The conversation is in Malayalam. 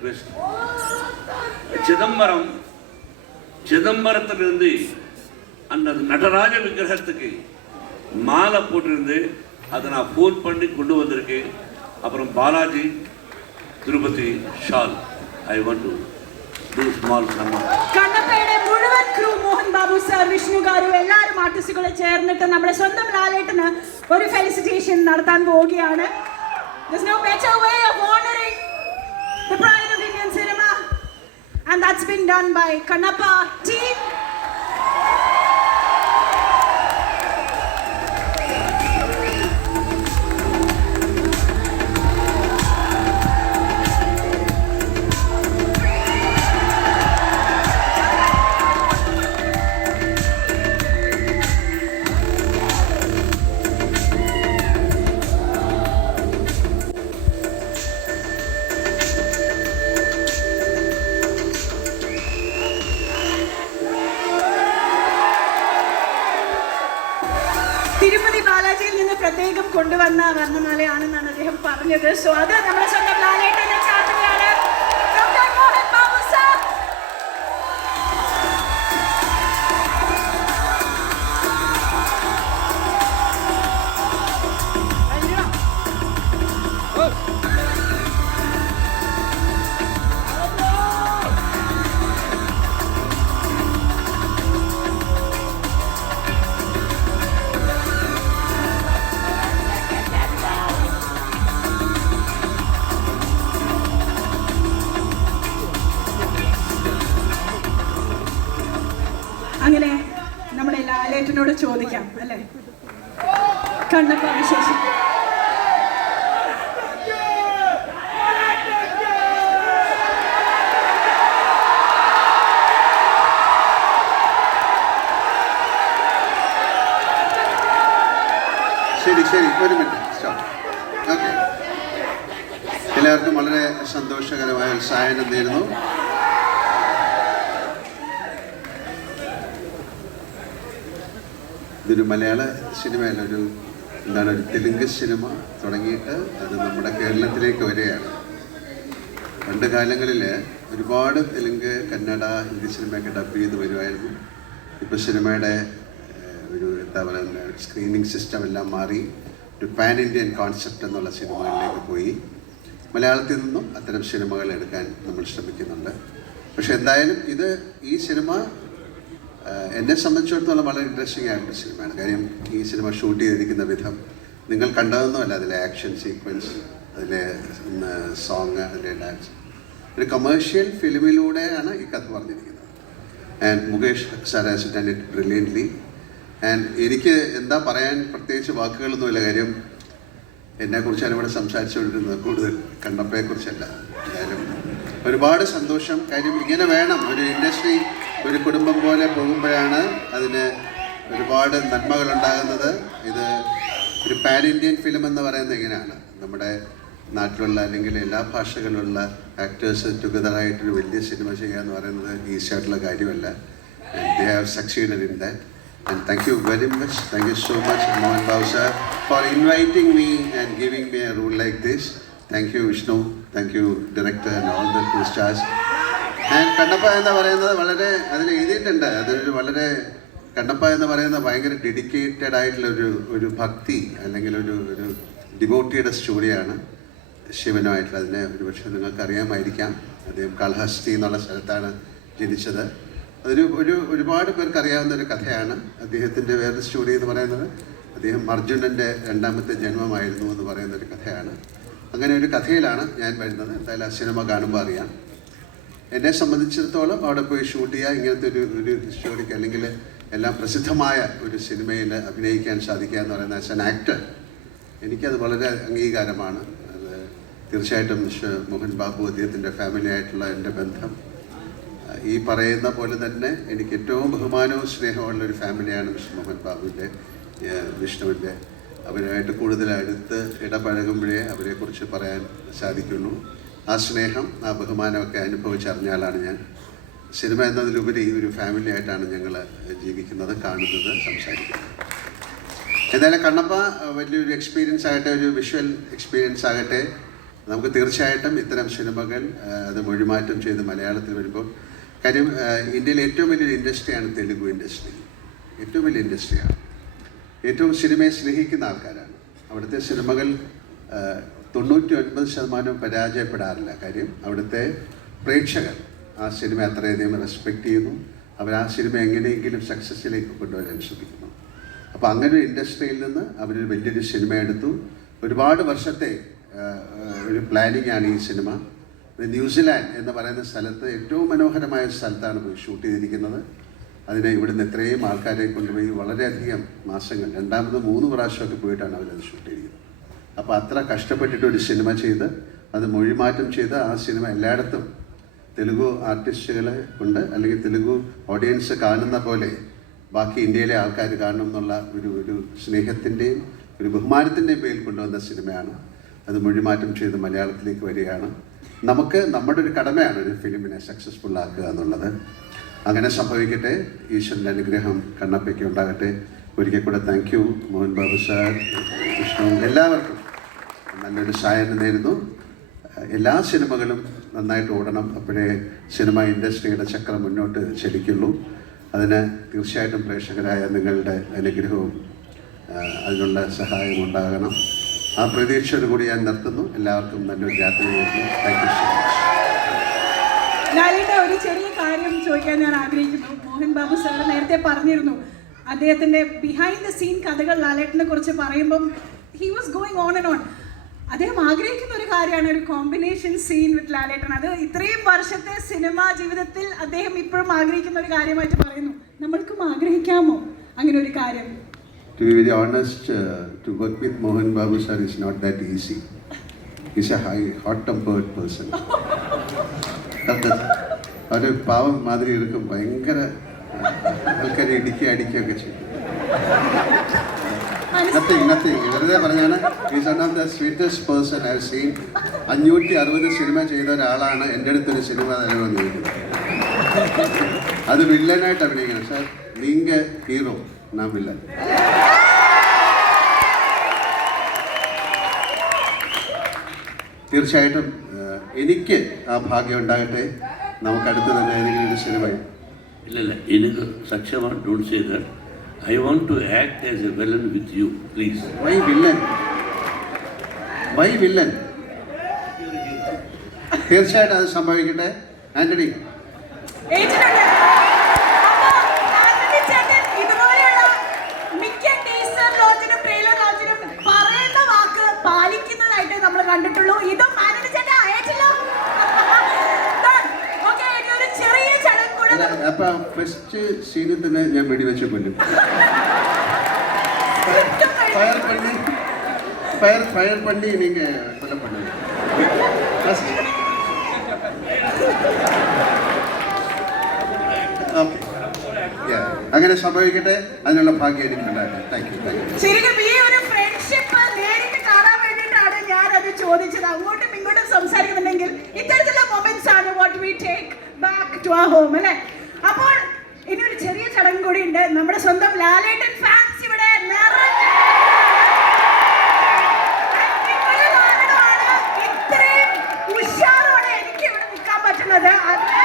request. சிதம்பரம் சிதம்பரத்திலிருந்து அந்த நடராஜ விக்கிரகத்துக்கு மாலை போட்டிருந்து அதை நான் ஃபோன் பண்ணி கொண்டு வந்திருக்கேன் அப்புறம் Balaji Tirupati shall I want to do small Samman കണ്ണപ്പയുടെ മുഴുവൻ ക്രൂ മോഹൻ ബാബു സർ വിഷ്ണു ഗാരു എല്ലാവരും ആർട്ടിസ്റ്റുകളും ചേർന്നിട്ട് നമ്മുടെ സ്വന്തം ലാലേട്ടന് ഒരു ഫെലിസിറ്റേഷൻ നടത്താൻ പോവുകയാണ് There's no better way of honoring the pride of Indian cinema. And that's been done by Kannappa team. കൊണ്ടുവന്ന വർണമാലയാണെന്നാണ് അദ്ദേഹം പറഞ്ഞത്. സോ അത് നമ്മുടെ സ്വന്തം ലാലേട്ടനെ ലാലേട്ടനോട് ചോദിക്കാം അല്ലേ? കണ്ണപ്പ വിശേഷം ശരി ശരി. ഒരു മിനിറ്റ്. എല്ലാവർക്കും വളരെ സന്തോഷകരമായ ഉത്സാഹനം നേരുന്നു ഇതൊരു മലയാള സിനിമയല്ല ഒരു എന്താണ് ഒരു തെലുങ്ക് സിനിമ തുടങ്ങിയിട്ട് അത് നമ്മുടെ കേരളത്തിലേക്ക് വരികയാണ്. പണ്ട് കാലങ്ങളിൽ ഒരുപാട് തെലുങ്ക് കന്നഡ ഹിന്ദി സിനിമയൊക്കെ ഡബ് ചെയ്ത് വരുമായിരുന്നു. ഇപ്പോൾ സിനിമയുടെ ഒരു എന്താ പറയുക സ്ക്രീനിങ് സിസ്റ്റം എല്ലാം മാറി ഒരു പാൻ ഇന്ത്യൻ കോൺസെപ്റ്റ് എന്നുള്ള സിനിമകളിലേക്ക് പോയി. മലയാളത്തിൽ നിന്നും അത്തരം സിനിമകൾ എടുക്കാൻ നമ്മൾ ശ്രമിക്കുന്നുണ്ട്. പക്ഷെ എന്തായാലും ഇത് ഈ സിനിമ എന്നെ സംബന്ധിച്ചിടത്തോളം വളരെ ഇൻട്രസ്റ്റിംഗ് ആയിട്ടുള്ള സിനിമയാണ്. കാര്യം ഈ സിനിമ ഷൂട്ട് ചെയ്തിരിക്കുന്ന വിധം നിങ്ങൾ കണ്ടതൊന്നുമല്ല. അതിലെ ആക്ഷൻ സീക്വൻസ് അതിലെ സോങ് അതിലെ ഡാൻസ് ഒരു കമേഴ്ഷ്യൽ ഫിലിമിലൂടെയാണ് ഈ കഥ പറഞ്ഞിരിക്കുന്നത്. And Mukesh sir has done it brilliantly and എനിക്ക് എന്താ പറയാൻ പ്രത്യേകിച്ച് വാക്കുകളൊന്നുമില്ല. കാര്യം എന്നെക്കുറിച്ചാണ് ഇവിടെ സംസാരിച്ചുകൊണ്ടിരുന്നത്. കൂടുതൽ കണ്ടപ്പയെക്കുറിച്ചല്ല എന്തായാലും ഒരുപാട് സന്തോഷം. കാര്യം ഇങ്ങനെ വേണം. ഒരു ഇൻഡസ്ട്രി ഒരു കുടുംബം പോലെ പോകുമ്പോഴാണ് അതിന് ഒരുപാട് നന്മകളുണ്ടാകുന്നത്. ഇത് ഒരു പാൻ ഇന്ത്യൻ ഫിലിം എന്ന് പറയുന്നത് ഇങ്ങനെയാണ്. നമ്മുടെ നാട്ടിലുള്ള അല്ലെങ്കിൽ എല്ലാ ഭാഷകളിലുള്ള ആക്ടേഴ്സ് ടുഗദറായിട്ടൊരു വലിയ സിനിമ ചെയ്യുക എന്ന് പറയുന്നത് ഈസിയായിട്ടുള്ള കാര്യമല്ല. They have succeeded in that and thank you very much thank you so much Mohan Babu sir for inviting me and giving me a role like this thank you Vishnu thank you director and all the two stars. Kannappa എന്ന് പറയുന്നത് വളരെ അതിൽ എഴുതിയിട്ടുണ്ട്. അതൊരു വളരെ കണ്ണപ്പ എന്ന് പറയുന്ന ഭയങ്കര ഡെഡിക്കേറ്റഡ് ആയിട്ടുള്ള ഒരു ഒരു ഭക്തി അല്ലെങ്കിൽ ഒരു ഒരു ഡിവോട്ടിയുടെ സ്റ്റോറിയാണ് ശിവനുമായിട്ടുള്ള അതിനെ ഒരുപക്ഷെ നിങ്ങൾക്ക് അറിയാമായിരിക്കാം അദ്ദേഹം കാളഹസ്തി എന്നുള്ള സ്ഥലത്താണ് ജനിച്ചത്. അതൊരു ഒരു ഒരുപാട് പേർക്ക് അറിയാവുന്ന ഒരു കഥയാണ്. അദ്ദേഹത്തിന്റെ വേറൊരു സ്റ്റോറി എന്ന് പറയുന്നത് അദ്ദേഹം അർജുനന്റെ രണ്ടാമത്തെ ജന്മമായിരുന്നു എന്ന് പറയുന്ന ഒരു കഥയാണ്. അങ്ങനെ ഒരു കഥയിലാണ് ഞാൻ വരുന്നത്. എന്തായാലും ആ സിനിമ കാണുമ്പോൾ അറിയാം. എന്നെ സംബന്ധിച്ചിടത്തോളം അവിടെ പോയി ഷൂട്ട് ചെയ്യുക ഇങ്ങനത്തെ ഒരു ഒരു ഹിസ്റ്റോറിക്ക് അല്ലെങ്കിൽ എല്ലാം പ്രസിദ്ധമായ ഒരു സിനിമയിൽ അഭിനയിക്കാൻ സാധിക്കുക എന്ന് പറയുന്ന ആസ് എൻ ആക്ടർ എനിക്കത് വളരെ അംഗീകാരമാണ്. അത് തീർച്ചയായിട്ടും മോഹൻ ബാബു അദ്ദേഹത്തിന്റെ ഫാമിലി ആയിട്ടുള്ള എന്റെ ബന്ധം. ഈ പറയുന്ന പോലെ തന്നെ എനിക്ക് ഏറ്റവും ബഹുമാനവും സ്നേഹമുള്ള ഒരു ഫാമിലിയാണ് മിസ്റ്റർ മോഹൻ ബാബുവിന്റെ വിഷ്ണുവിന്റെ. അവരുമായിട്ട് കൂടുതൽ അടുത്ത് ഇടപഴകുമ്പോഴേ അവരെക്കുറിച്ച് പറയാൻ സാധിക്കുള്ളൂ. ആ സ്നേഹം ആ ബഹുമാനമൊക്കെ അനുഭവിച്ചറിഞ്ഞാലാണ് ഞാൻ. സിനിമ എന്നതിലുപരി ഒരു ഫാമിലി ആയിട്ടാണ് ഞങ്ങൾ ജീവിക്കുന്നത് കാണുന്നത് സംസാരിക്കുന്നത്. എന്തായാലും കണ്ണപ്പ വലിയൊരു എക്സ്പീരിയൻസ് ആകട്ടെ ഒരു വിഷ്വൽ എക്സ്പീരിയൻസ് ആകട്ടെ. നമുക്ക് തീർച്ചയായിട്ടും ഇത്തരം സിനിമകൾ അത് മൊഴിമാറ്റം ചെയ്ത് മലയാളത്തിൽ വരുമ്പോൾ കാര്യം ഇന്ത്യയിലെ ഏറ്റവും വലിയൊരു ഇൻഡസ്ട്രിയാണ് തെലുഗു ഇൻഡസ്ട്രി ഏറ്റവും വലിയ ഇൻഡസ്ട്രിയാണ് ഏറ്റവും സിനിമയെ സ്നേഹിക്കുന്ന ആൾക്കാരാണ്. അവിടുത്തെ സിനിമകൾ തൊണ്ണൂറ്റി ഒൻപത് ശതമാനവും പരാജയപ്പെടാറില്ല. കാര്യം അവിടുത്തെ പ്രേക്ഷകർ ആ സിനിമ അത്രയധികം റെസ്പെക്റ്റ് ചെയ്യുന്നു. അവർ ആ സിനിമ എങ്ങനെയെങ്കിലും സക്സസ്സിലേക്ക് കൊണ്ടുവരാൻ ശ്രമിക്കുന്നു. അപ്പോൾ അങ്ങനെ ഒരു ഇൻഡസ്ട്രിയിൽ നിന്ന് അവരൊരു വലിയൊരു സിനിമ എടുത്തു. ഒരുപാട് വർഷത്തെ ഒരു പ്ലാനിങ് ആണ് ഈ സിനിമ. ന്യൂസിലാൻഡ് എന്ന് പറയുന്ന സ്ഥലത്ത് ഏറ്റവും മനോഹരമായ സ്ഥലത്താണ് പോയി ഷൂട്ട് ചെയ്തിരിക്കുന്നത്. അതിനെ ഇവിടുന്ന് ഇത്രയും ആൾക്കാരെ കൊണ്ടുപോയി വളരെയധികം മാസങ്ങൾ രണ്ടാമത് മൂന്ന് പ്രാവശ്യമൊക്കെ പോയിട്ടാണ് അവരത് ഷൂട്ട് ചെയ്തിരിക്കുന്നത്. അപ്പോൾ അത്ര കഷ്ടപ്പെട്ടിട്ട് ഒരു സിനിമ ചെയ്ത് അത് മൊഴിമാറ്റം ചെയ്ത് ആ സിനിമ എല്ലായിടത്തും തെലുഗു ആർട്ടിസ്റ്റുകളെ കൊണ്ട് അല്ലെങ്കിൽ തെലുഗു ഓഡിയൻസ് കാണുന്ന പോലെ ബാക്കി ഇന്ത്യയിലെ ആൾക്കാർ കാണണം എന്നുള്ള ഒരു ഒരു സ്നേഹത്തിന്റെയും ഒരു ബഹുമാനത്തിന്റെയും പേരിൽ കൊണ്ടുവന്ന സിനിമയാണ്. അത് മൊഴിമാറ്റം ചെയ്ത് മലയാളത്തിലേക്ക് വരികയാണ്. നമുക്ക് നമ്മുടെ ഒരു കടമയാണ് ഒരു ഫിലിമിനെ സക്സസ്ഫുൾ ആക്കുക എന്നുള്ളത്. അങ്ങനെ സംഭവിക്കട്ടെ. ഈശ്വരന്റെ അനുഗ്രഹം കണ്ണപ്പയ്ക്ക് ഉണ്ടാകട്ടെ. ഒരിക്കൽ കൂടെ thank you Mohan Babu sir Vishnu എല്ലാവർക്കും. നല്ലൊരു സായനം നേരുന്നു എല്ലാ സിനിമകളും നന്നായിട്ട് ഓടണം. അപ്പോഴേ സിനിമ ഇൻഡസ്ട്രിയുടെ ചക്രം മുന്നോട്ട് ചലിക്കുള്ളൂ. അതിന് തീർച്ചയായിട്ടും പ്രേക്ഷകരായ നിങ്ങളുടെ അനുഗ്രഹവും അതിനുള്ള സഹായം ഉണ്ടാകണം. ആ പ്രതീക്ഷയോട് കൂടി ഞാൻ നിർത്തുന്നു. എല്ലാവർക്കും നല്ലൊരു രാത്രി താങ്ക് യു സോ മച്ച് ഒരു ചെറിയ കാര്യം ചോദിക്കാൻ ഞാൻ ആഗ്രഹിക്കുന്നു. മോഹൻ ബാബു സാർ നേരത്തെ പറഞ്ഞിരുന്നു. അദ്ദേഹത്തിന്റെ ബിഹൈൻഡ് ദ സീൻ കഥകൾ ലാലേട്ടനെ കുറിച്ച് പറയുമ്പം he was going on and on അദ്ദേഹം ആഗ്രഹിക്കുന്ന ഒരു കാര്യമാണ് ഒരു കോമ്പിനേഷൻ സീൻ വിത്ത് ലാലേട്ടൻ. അത് ഇത്രയും വർഷത്തെ സിനിമാ ജീവിതത്തിൽ അദ്ദേഹം ഇപ്പോഴും ആഗ്രഹിക്കുന്ന ഒരു കാര്യമായിട്ട് പറയുന്നു. നമ്മൾക്കും ആഗ്രഹിക്കാമോ അങ്ങനെ ഒരു കാര്യം? To be very honest, uh, to work with Mohan Babu sir is not that easy. He's a high, hot-tempered person. ഒരു പാവം മാതിരി ഇരിക്കും. ഭയങ്കര ആൾക്കാരെ ഇടിക്കുക അടിക്കുകയൊക്കെ ചെയ്യും. നത്തിങ് നത്തിങ് വെറുതെ പറഞ്ഞാണ് is one of the sweetest person I seen അഞ്ഞൂറ്റി അറുപത് സിനിമ ചെയ്ത ഒരാളാണ് എന്റെ അടുത്തൊരു സിനിമ തരണമെന്ന് ചോദിക്കുന്നത്. അത് വില്ലനായിട്ട് അഭിനയിക്കണം. സാർ നീങ്ക ഹീറോ നാ വില്ലൻ. തീർച്ചയായിട്ടും എനിക്ക് ആ ഭാഗ്യം ഉണ്ടാകട്ടെ. നമുക്ക് അടുത്ത് തന്നെ ഏതെങ്കിലും ഒരു സിനിമ ഇല്ലല്ല എനിക്ക് സക്ഷമാണ് don't say that I want to act as a villain with you please why villain why villain തീർച്ചയായിട്ടും അത് സംഭവിക്കട്ടെ. ആന്റണി. കണ്ടിട്ടുള്ളൂ. ഇതും മാനേജ് ചിലപ്പോൾ ഫസ്റ്റ് സീനിൽ തന്നെ ഞാൻ വെടിവെച്ച് കൊല്ലും. ഫയർ പണി ഫയർ ഫയർ പണി നിങ്ങൾ കൊല്ലം പണി. ഫസ്റ്റ് അങ്ങനെ സംഭവിക്കട്ടെ. അതിനുള്ള ഭാഗ്യം എനിക്കുണ്ടാകട്ടെ താങ്ക് യു താങ്ക് യു ചോദിച്ചത്. അങ്ങോട്ടും ഇങ്ങോട്ടും സംസാരിക്കുന്നുണ്ടെങ്കിൽ ഇത്തരത്തിലുള്ള മൊമെന്റ്സ് ആണ് what we take back to ആ ഹോം അല്ലേ? അപ്പോൾ ഇനി ഒരു ചെറിയ ചടങ്ങ് കൂടി ഉണ്ട് നമ്മുടെ സ്വന്തം ലാലേട്ടൻ ഫാൻസ് ഇവിടെ ഇത്രയും ഉഷാറോടെ എനിക്ക് ഇവിടെ നിൽക്കാൻ പറ്റുന്നത്. അത്